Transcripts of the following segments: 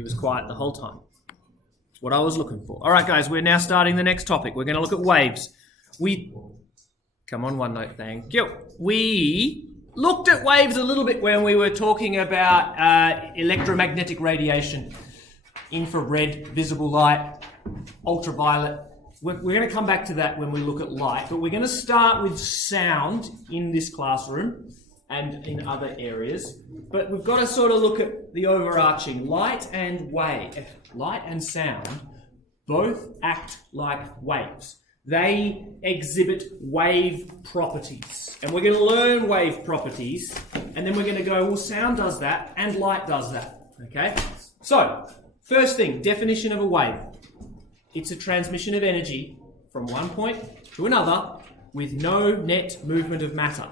He was quiet the whole time. That's what I was looking for. All right, guys, we're now starting the next topic. We're going to look at waves. Come on, one note, thank you. We looked at waves a little bit when we were talking about electromagnetic radiation, infrared, visible light, ultraviolet. We're going to come back to that when we look at light, but we're going to start with sound in this classroom and in other areas. But we've got to sort of look at the overarching light and wave. Light and sound both act like waves. They exhibit wave properties. And we're going to learn wave properties, and then we're going to go, well, sound does that and light does that. Okay? So, first thing, definition of a wave. It's a transmission of energy from one point to another with no net movement of matter.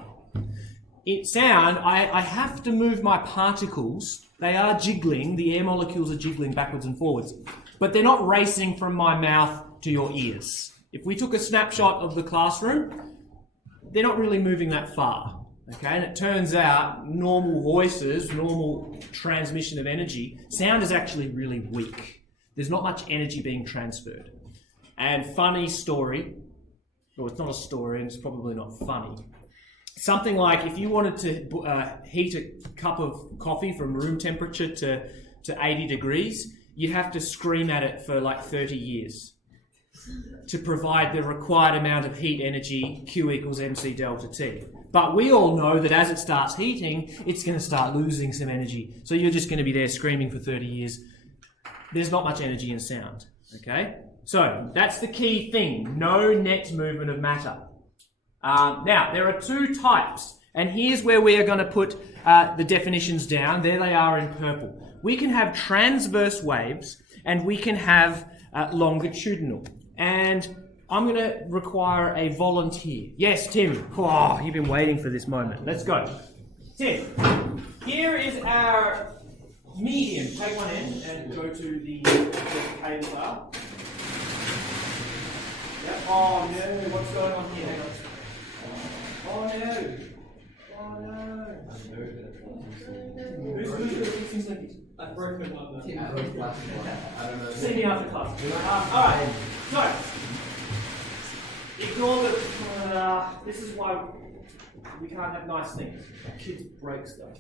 In sound, I have to move my particles. They are jiggling, the air molecules are jiggling backwards and forwards, but they're not racing from my mouth to your ears. If we took a snapshot of the classroom, they're not really moving that far. Okay, and it turns out normal voices, normal transmission of energy, sound is actually really weak. There's not much energy being transferred. And funny story, well, it's not a story and it's probably not funny. Something like if you wanted to heat a cup of coffee from room temperature to 80 degrees, you'd have to scream at it for like 30 years to provide the required amount of heat energy, Q equals mc delta T. But we all know that as it starts heating, it's going to start losing some energy. So you're just going to be there screaming for 30 years. There's not much energy in sound, okay? So that's the key thing, no net movement of matter. Now, there are two types, and here's where we are going to put the definitions down. There they are in purple. We can have transverse waves, and we can have longitudinal. And I'm going to require a volunteer. Yes, Tim. Oh, you've been waiting for this moment. Let's go. Tim, here is our medium. Take one end and go to the cable bar. Yep. Oh no, what's going on here? Hang on. Oh no. Oh no. Who's going to fix these things? I've broken one. I don't know. See me after class. Alright, so ignore the this is why we can't have nice things. Kids break stuff.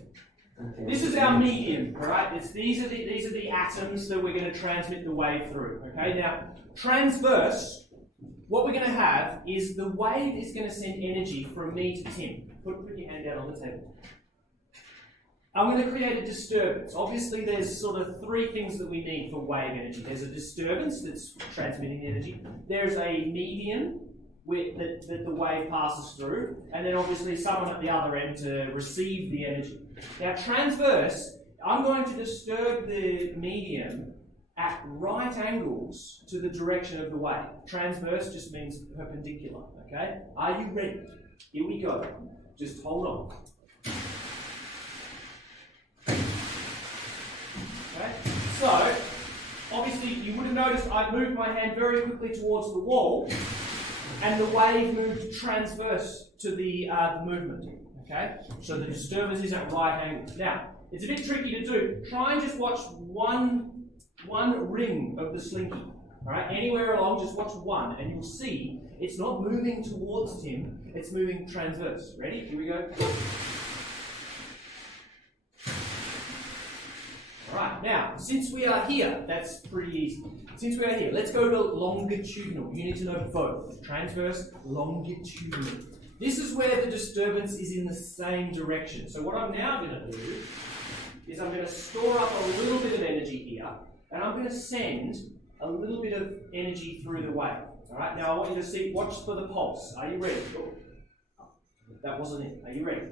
This is our medium, alright? These are the atoms that we're going to transmit the wave through. Okay, now transverse, what we're going to have is the wave is going to send energy from me to Tim. Put your hand down on the table. I'm going to create a disturbance. Obviously, there's sort of three things that we need for wave energy. There's a disturbance that's transmitting energy. There's a medium that the wave passes through, and then obviously someone at the other end to receive the energy. Now, transverse, I'm going to disturb the medium at right angles to the direction of the wave. Transverse just means perpendicular, okay? Are you ready? Here we go. Just hold on. Okay? So, obviously you would have noticed I moved my hand very quickly towards the wall, and the wave moved transverse to the movement. Okay? So the disturbance is at right angles. Now, it's a bit tricky to do. Try and just watch one ring of the slinky. Alright? Anywhere along, just watch one, and you'll see it's not moving towards Tim, it's moving transverse. Ready? Here we go. Alright, now, since we are here, that's pretty easy. Since we are here, let's go to longitudinal. You need to know both. Transverse, longitudinal. This is where the disturbance is in the same direction. So what I'm now going to do is I'm going to store up a little bit of energy here, and I'm going to send a little bit of energy through the wave. Alright, now I want you to see, watch for the pulse. Are you ready? Oh, that wasn't it. Are you ready?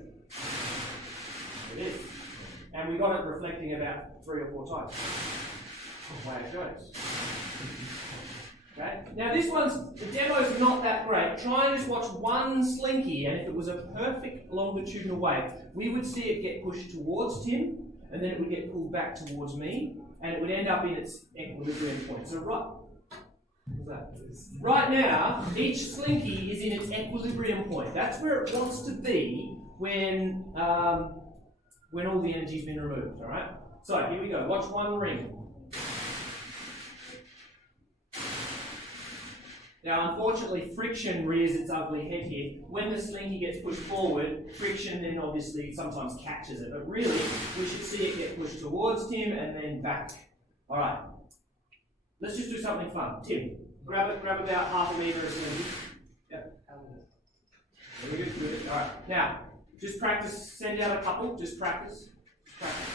It is. And we got it reflecting about 3 or 4 times. Away it goes. Okay? Now this the demo's not that great. Try and just watch one slinky, and if it was a perfect longitudinal wave, we would see it get pushed towards Tim, and then it would get pulled back towards me, and it would end up in its equilibrium point. So right now, each slinky is in its equilibrium point. That's where it wants to be when all the energy's been removed, alright? So, here we go. Watch one ring. Now, unfortunately, friction rears its ugly head here. When the slinky gets pushed forward, friction then obviously sometimes catches it. But really, we should see it get pushed towards Tim and then back. All right. Let's just do something fun. Tim, grab about half a metre of slinky. Yep. Very good, good. All right. Now, just practice. Send out a couple. Just practice. Practice.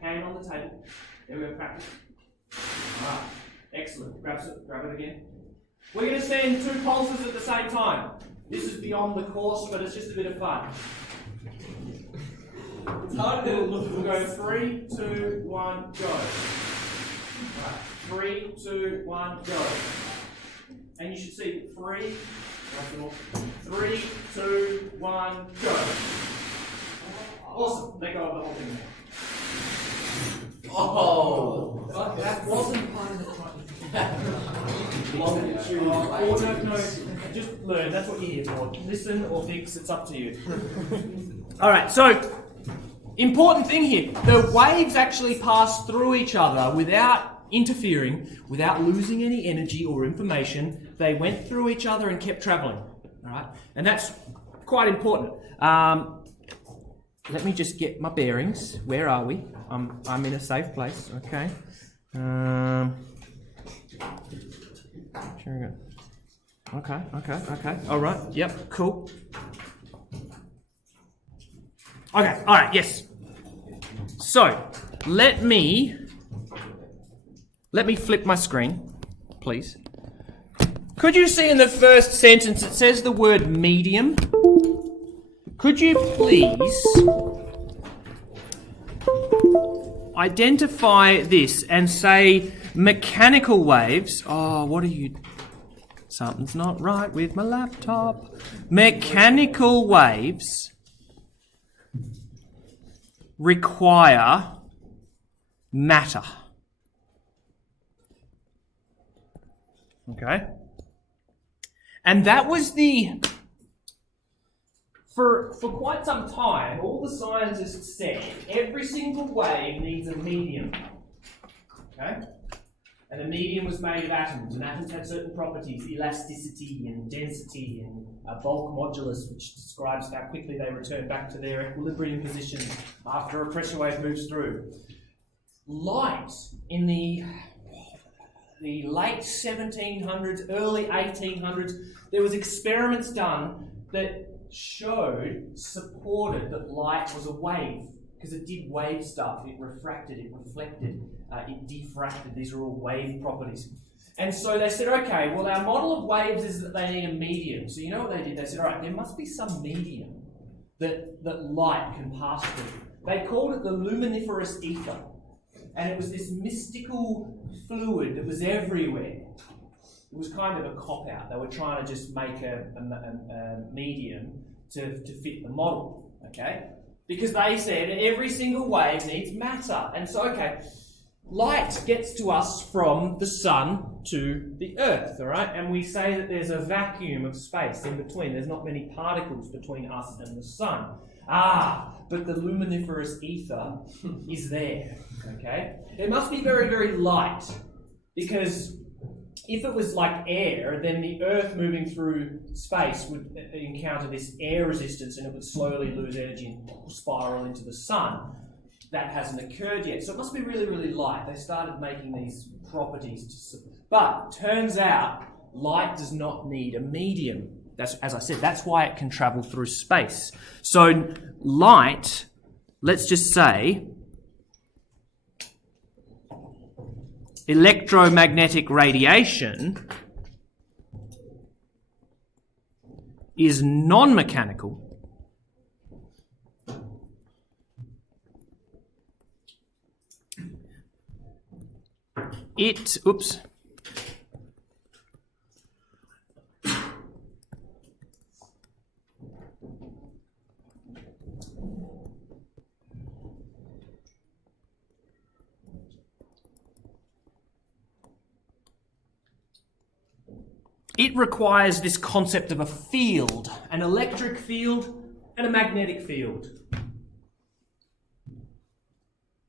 Hand on the table. There we go. Practice. All right. Excellent. Grab it again. We're going to send 2 pulses at the same time. This is beyond the course, but it's just a bit of fun. It's hard to do. We'll go 3, 2, 1, go. Right. 3, 2, 1, go. And you should see 3, 3, 2, 1, go. Awesome. Let go of the whole thing now. Oh! That wasn't part of the try. No, just learn. That's what you're here for. Listen or fix, it's up to you. Alright, so, important thing here. The waves actually pass through each other without interfering, without losing any energy or information. They went through each other and kept travelling. Alright? And that's quite important. Let me just get my bearings. Where are we? I'm in a safe place. Okay. Okay. All right. Yep. Cool. Okay. All right. Yes. So, let me flip my screen, please. Could you see in the first sentence it says the word medium? Could you please identify this and say mechanical waves? Oh, what are you... Something's not right with my laptop. Mechanical waves require matter. Okay? And that was the... For quite some time, all the scientists said every single wave needs a medium. Okay? And the medium was made of atoms, and atoms had certain properties, elasticity and density and bulk modulus, which describes how quickly they return back to their equilibrium position after a pressure wave moves through. Light in the late 1700s, early 1800s, there was experiments done that supported that light was a wave, because it did wave stuff. It refracted, it reflected, it diffracted. These are all wave properties. And so they said, okay, well, our model of waves is that they need a medium. So you know what they did? They said, all right, there must be some medium that light can pass through. They called it the luminiferous ether. And it was this mystical fluid that was everywhere. It was kind of a cop-out. They were trying to just make a medium to fit the model, okay? Because they said every single wave needs matter. And so, okay, light gets to us from the sun to the earth, all right? And we say that there's a vacuum of space in between. There's not many particles between us and the sun. But the luminiferous ether is there, okay? It must be very, very light, because if it was like air, then the Earth moving through space would encounter this air resistance and it would slowly lose energy and spiral into the sun. That hasn't occurred yet. So it must be really, really light. They started making these properties. But turns out light does not need a medium. That's, as I said, that's why it can travel through space. So light, let's just say, electromagnetic radiation is non-mechanical. It requires this concept of a field, an electric field and a magnetic field.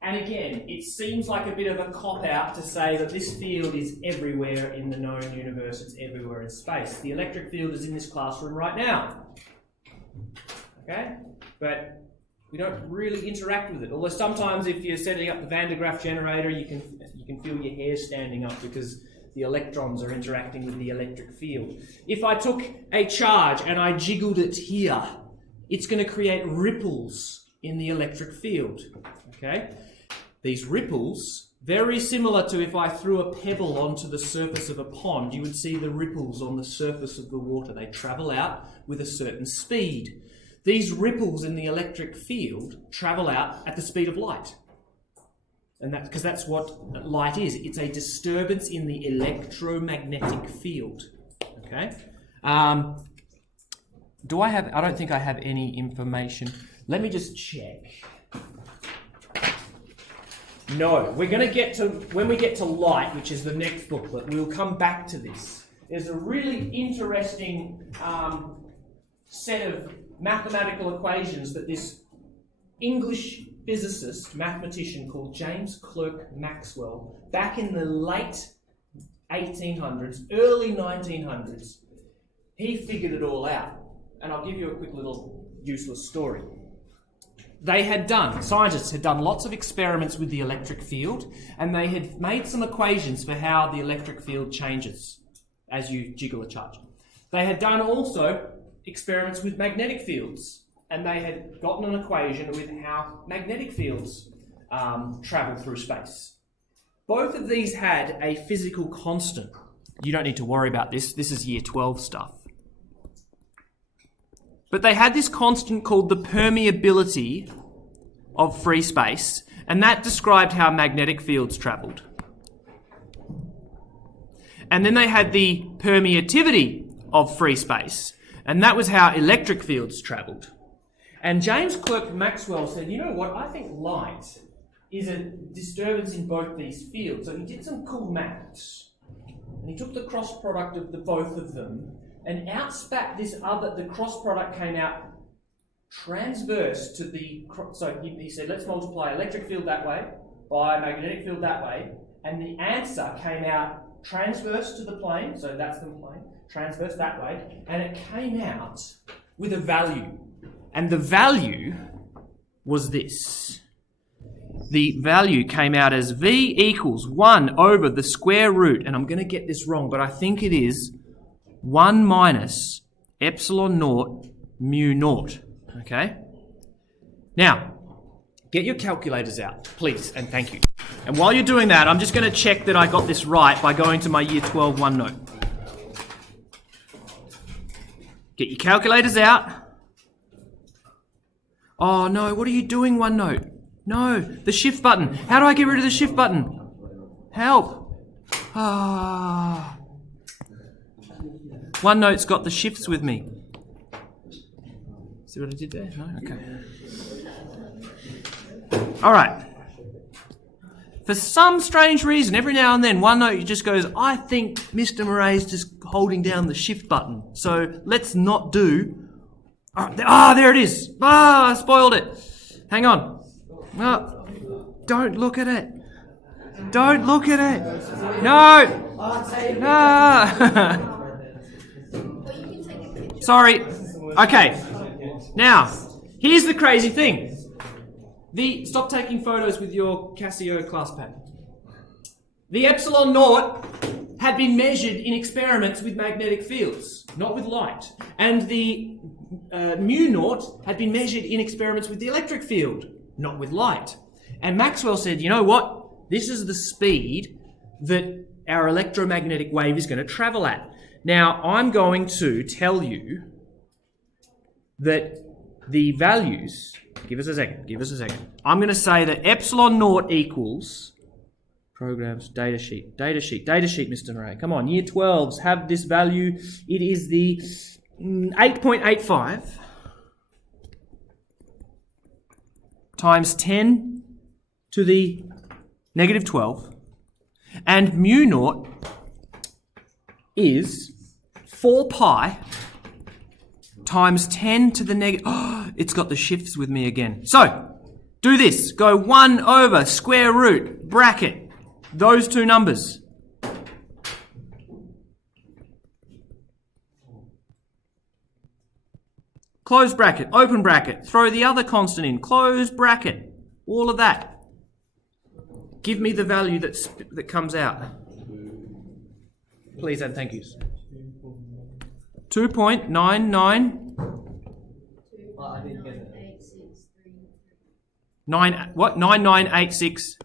And again, it seems like a bit of a cop-out to say that this field is everywhere in the known universe, it's everywhere in space. The electric field is in this classroom right now. Okay? But we don't really interact with it. Although sometimes if you're setting up the Van de Graaff generator, you can feel your hair standing up because the electrons are interacting with the electric field. If I took a charge and I jiggled it here, it's going to create ripples in the electric field. Okay? These ripples, very similar to if I threw a pebble onto the surface of a pond, you would see the ripples on the surface of the water. They travel out with a certain speed. These ripples in the electric field travel out at the speed of light. And that's because that's what light is. It's a disturbance in the electromagnetic field. Okay? I don't think I have any information. Let me just check. No, we're going to get to, when we get to light, which is the next booklet, we'll come back to this. There's a really interesting set of mathematical equations that this English physicist, mathematician called James Clerk Maxwell, back in the late 1800s, early 1900s, he figured it all out. And I'll give you a quick little useless story. Scientists had done lots of experiments with the electric field, and they had made some equations for how the electric field changes as you jiggle a charge. They had done also experiments with magnetic fields, and they had gotten an equation with how magnetic fields travel through space. Both of these had a physical constant. You don't need to worry about this. This is year 12 stuff. But they had this constant called the permeability of free space, and that described how magnetic fields travelled. And then they had the permeativity of free space, and that was how electric fields travelled. And James Clerk Maxwell said, you know what, I think light is a disturbance in both these fields. So he did some cool maths, and he took the cross product of the both of them, and outspat the cross product came out transverse to so he said, let's multiply electric field that way by magnetic field that way, and the answer came out transverse to the plane, so that's the plane, transverse that way, and it came out with a value. And the value was this. The value came out as V equals 1 over the square root, and I'm going to get this wrong, but I think it is 1 minus epsilon naught mu naught. Okay? Now, get your calculators out, please, and thank you. And while you're doing that, I'm just going to check that I got this right by going to my Year 12 OneNote. Get your calculators out. Oh no, what are you doing, OneNote? No, the shift button. How do I get rid of the shift button? Help. OneNote's got the shifts with me. See what I did there? No? Okay. All right. For some strange reason, every now and then, OneNote just goes, I think Mr. Murray's just holding down the shift button. So let's not do... there it is. I spoiled it. Hang on. Don't look at it. Don't look at it. No. Sorry. Okay. Now, here's the crazy thing. Stop taking photos with your Casio class pad. The epsilon naught had been measured in experiments with magnetic fields, not with light. And the mu naught had been measured in experiments with the electric field, not with light. And Maxwell said, you know what? This is the speed that our electromagnetic wave is going to travel at. Now, I'm going to tell you that the values... Give us a second. I'm going to say that epsilon naught equals... Programs, data sheet, Mr. Murray. Come on, year 12s have this value. It is the 8.85 times 10 to the negative 12. And mu naught is 4 pi times 10 to the negative... it's got the shifts with me again. So, Do this. Go 1 over square root, bracket, those two numbers. Close bracket, open bracket, throw the other constant in, close bracket, all of that. Give me the value that comes out. Please and thank yous. 2.99. What? 9986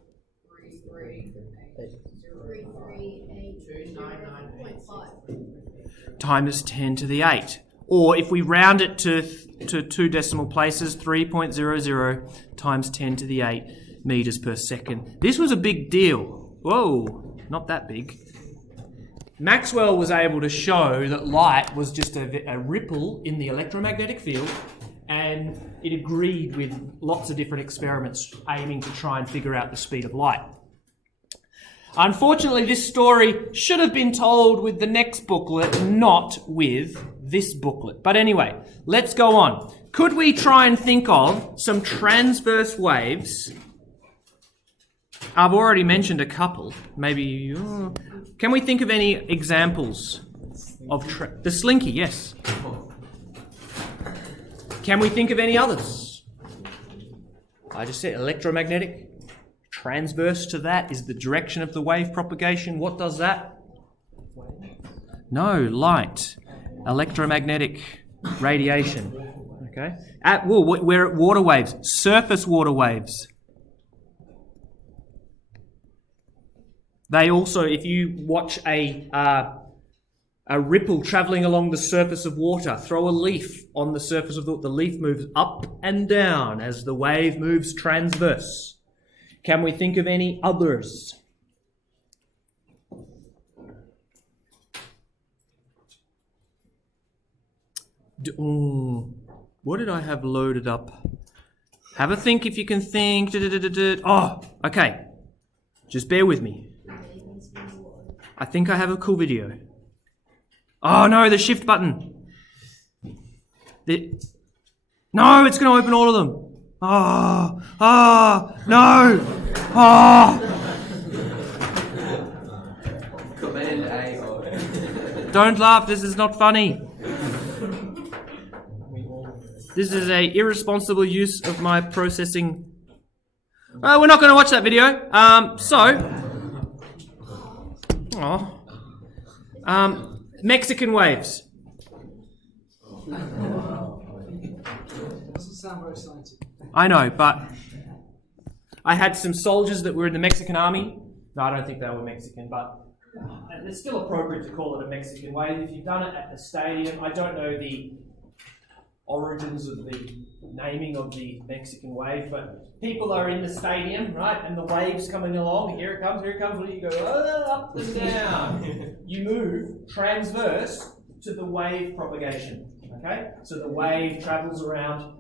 times 10 to the 8. Or if we round it to 2 decimal places, 3.00 times 10 to the 8 meters per second. This was a big deal. Whoa, not that big. Maxwell was able to show that light was just a ripple in the electromagnetic field, and it agreed with lots of different experiments aiming to try and figure out the speed of light. Unfortunately, this story should have been told with the next booklet, not with this booklet. But anyway, let's go on. Could we try and think of some transverse waves? I've already mentioned a couple. Maybe... Can we think of any examples of... the slinky, yes. Can we think of any others? I just said electromagnetic. Transverse to that is the direction of the wave propagation. What does that? No, light. Electromagnetic radiation. Okay. We're at water waves. Surface water waves. They also, if you watch a ripple travelling along the surface of water, throw a leaf on the surface of the leaf moves up and down as the wave moves transverse. Can we think of any others? What did I have loaded up? Have a think if you can think. Oh, okay. Just bear with me. I think I have a cool video. Oh no, the shift button. No, it's going to open all of them. No. Command A. Don't laugh, this is not funny. This is a irresponsible use of my processing. We're not going to watch that video. Mexican waves. Doesn't sound very scientific. I know, but I had some soldiers that were in the Mexican army. No, I don't think they were Mexican, but it's still appropriate to call it a Mexican wave. If you've done it at the stadium, I don't know the origins of the naming of the Mexican wave, but people are in the stadium, right, and the wave's coming along. Here it comes. What do you go? Up and down. You move transverse to the wave propagation. Okay, so the wave travels around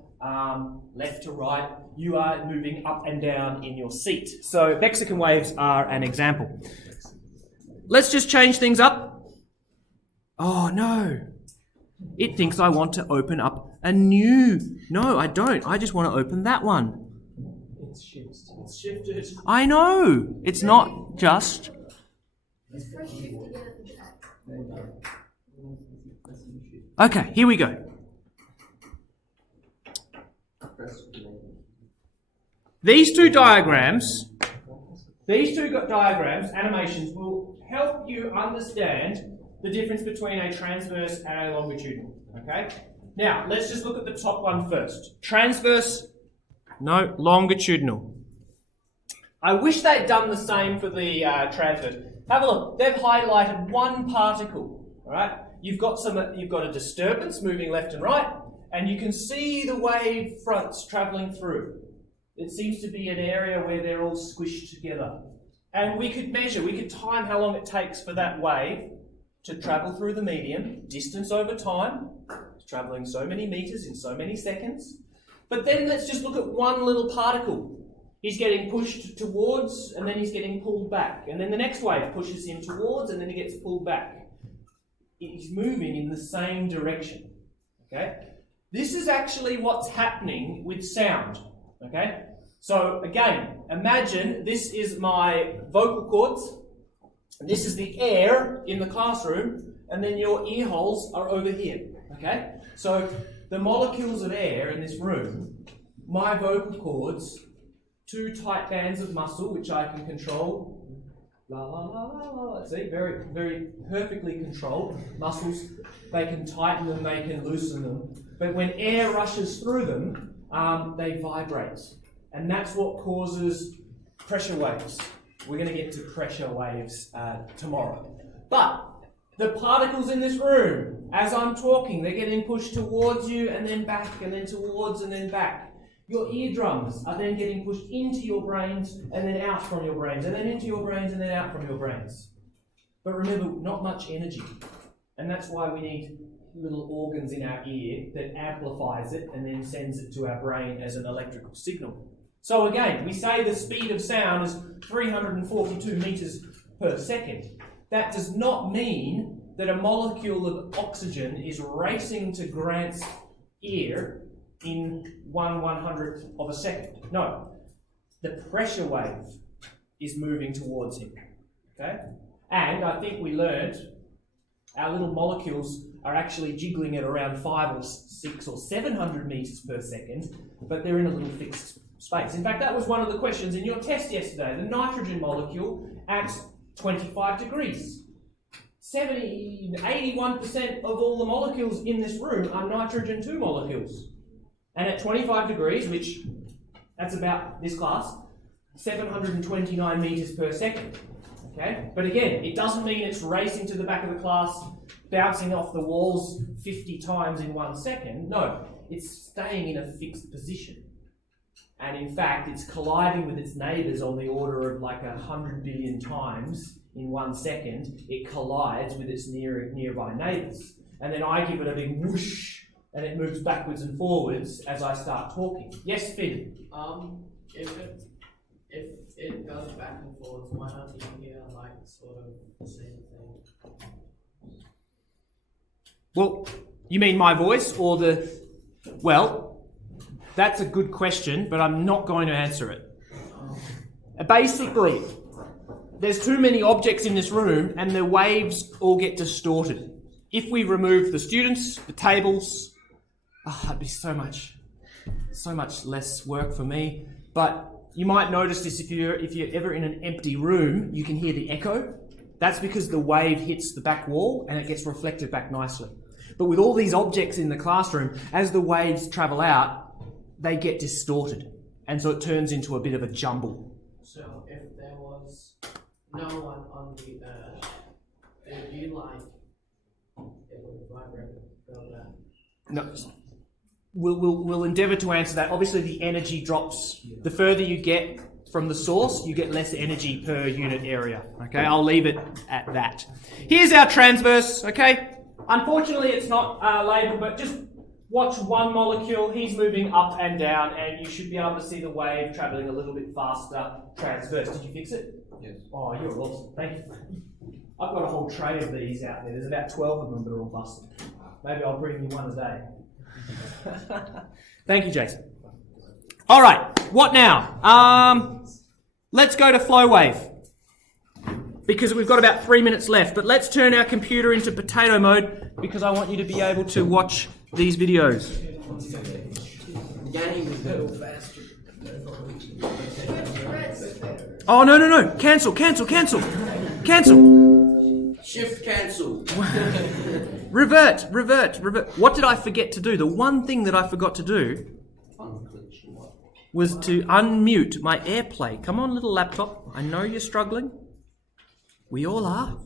left to right. You are moving up and down in your seat. So Mexican waves are an example. Let's just change things up. Oh no. It thinks I want to open up a new... No, I don't. I just want to open that one. It's shifted. I know. It's not just... Okay, here we go. These two diagrams, animations, will help you understand the difference between a transverse and a longitudinal, okay? Now, let's just look at the top one first. Transverse, no, longitudinal. I wish they'd done the same for the transverse. Have a look. They've highlighted one particle, all right? You've got a disturbance moving left and right, and you can see the wave fronts travelling through. It seems to be an area where they're all squished together. And we could time how long it takes for that wave to travel through the medium, distance over time, travelling so many meters in so many seconds. But then let's just look at one little particle. He's getting pushed towards, and then he's getting pulled back. And then the next wave pushes him towards, and then he gets pulled back. He's moving in the same direction. Okay? This is actually what's happening with sound. Okay? So again, imagine this is my vocal cords, and this is the air in the classroom, and then your ear holes are over here, okay? So the molecules of air in this room, my vocal cords, 2 tight bands of muscle, which I can control. La la la la la. See, very, very perfectly controlled muscles. They can tighten them, they can loosen them. But when air rushes through them, they vibrate. And that's what causes pressure waves. We're going to get to pressure waves tomorrow. But the particles in this room, as I'm talking, they're getting pushed towards you and then back and then towards and then back. Your eardrums are then getting pushed into your brains and then out from your brains, and then into your brains and then out from your brains. But remember, not much energy. And that's why we need little organs in our ear that amplifies it and then sends it to our brain as an electrical signal. So again, we say the speed of sound is 342 meters per second. That does not mean that a molecule of oxygen is racing to Grant's ear in 1/100th of a second. No, the pressure wave is moving towards him. Okay? And I think we learned our little molecules are actually jiggling at around 5 or 6 or 700 meters per second, but they're in a little fixed space. In fact, that was one of the questions in your test yesterday. The nitrogen molecule at 25 degrees. 81% of all the molecules in this room are nitrogen 2 molecules. And at 25 degrees, which that's about this class, 729 meters per second. Okay? But again, it doesn't mean it's racing to the back of the class, bouncing off the walls 50 times in 1 second. No, it's staying in a fixed position. And in fact, it's colliding with its neighbours on the order of like 100 billion times in 1 second. It collides with its nearby neighbours. And then I give it a big whoosh, and it moves backwards and forwards as I start talking. Yes, Finn? If it goes back and forwards, why don't you hear like sort of the same thing? Well, you mean my voice or the... Well, that's a good question, but I'm not going to answer it. Basically, there's too many objects in this room and the waves all get distorted. If we remove the students, the tables, that'd be so much less work for me. But you might notice this if you're ever in an empty room, you can hear the echo. That's because the wave hits the back wall and it gets reflected back nicely. But with all these objects in the classroom, as the waves travel out, they get distorted. And so it turns into a bit of a jumble. So if there was no one on the earth, would you like it would vibrate go down? No. We'll endeavour to answer that. Obviously, the energy drops. The further you get from the source, you get less energy per unit area. Okay, I'll leave it at that. Here's our transverse. Okay, unfortunately, it's not labelled, but just watch one molecule. He's moving up and down, and you should be able to see the wave travelling a little bit faster transverse. Did you fix it? Yes. Oh, you're awesome. Thank you. I've got a whole tray of these out there. There's about 12 of them that are all busted. Maybe I'll bring you one a day. Thank you, Jason. All right, what now? Let's go to flow wave because we've got about 3 minutes left. But let's turn our computer into potato mode because I want you to be able to watch these videos. Oh, no. Cancel. Shift cancel. Revert. What did I forget to do? The one thing that I forgot to do was to unmute my AirPlay. Come on, little laptop. I know you're struggling. We all are.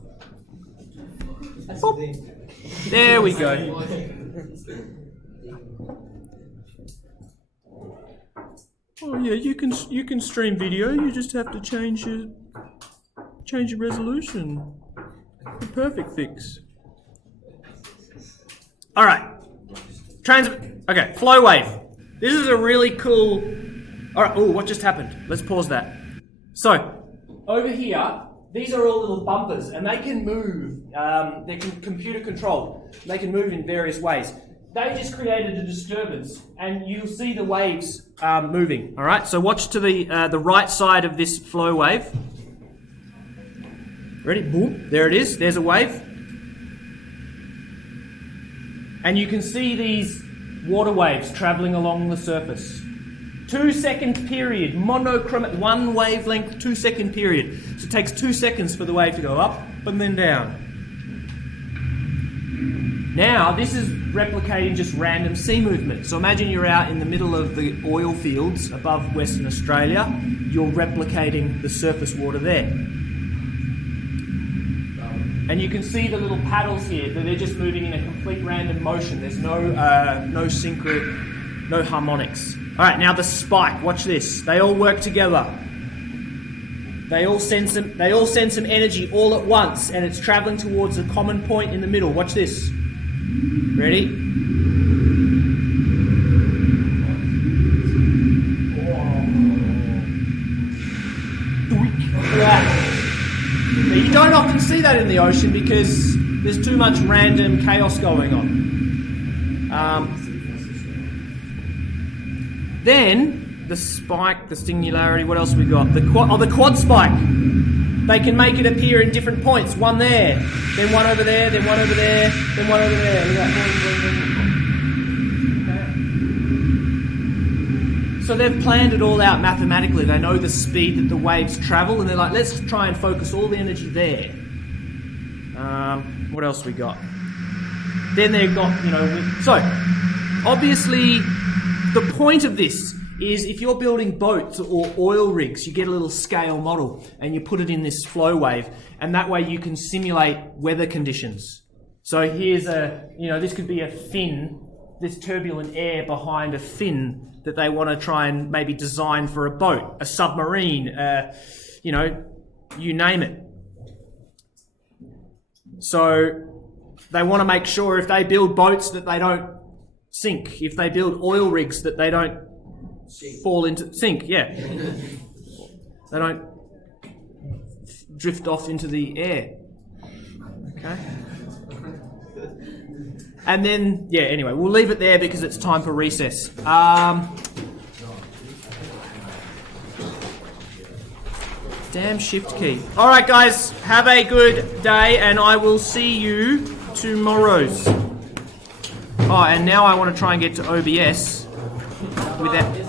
Boop. There we go. Oh yeah, you can stream video. You just have to change your resolution. The perfect fix. All right. Okay, flow wave. This is a really cool... All right, what just happened? Let's pause that. So, over here, these are all little bumpers, and they can move. They're computer controlled. They can move in various ways. they just created a disturbance, and you'll see the waves moving. All right, so watch to the right side of this flow wave. Ready? Boom! There it is. There's a wave, and you can see these water waves traveling along the surface. 2 second period, monochromatic, one wavelength, 2 second period. So it takes 2 seconds for the wave to go up and then down. Now, this is replicating just random sea movement. So imagine you're out in the middle of the oil fields above Western Australia. You're replicating the surface water there. And you can see the little paddles here, that they're just moving in a complete random motion. There's no synchro, no harmonics. All right, now the spike, watch this. They all work together. They all send some energy all at once, and it's traveling towards a common point in the middle. Watch this. Ready? Now, you don't often see that in the ocean because there's too much random chaos going on. Then the spike, the singularity. What else we got? The quad spike. They can make it appear in different points. One there, then one over there, then one over there, then one over there. Look at that. So they've planned it all out mathematically. They know the speed that the waves travel, and they're like, let's try and focus all the energy there. What else we got? Then they've got, so obviously the point of this is if you're building boats or oil rigs, you get a little scale model and you put it in this flow wave, and that way you can simulate weather conditions. So here's this could be a fin, this turbulent air behind a fin that they want to try and maybe design for a boat, a submarine, you name it. So they want to make sure if they build boats that they don't sink, if they build oil rigs that they don't fall into sink, yeah. They don't drift off into the air. Okay. And then, anyway, we'll leave it there because it's time for recess. Damn shift key. All right, guys, have a good day, and I will see you tomorrow's. Oh, and now I want to try and get to OBS without.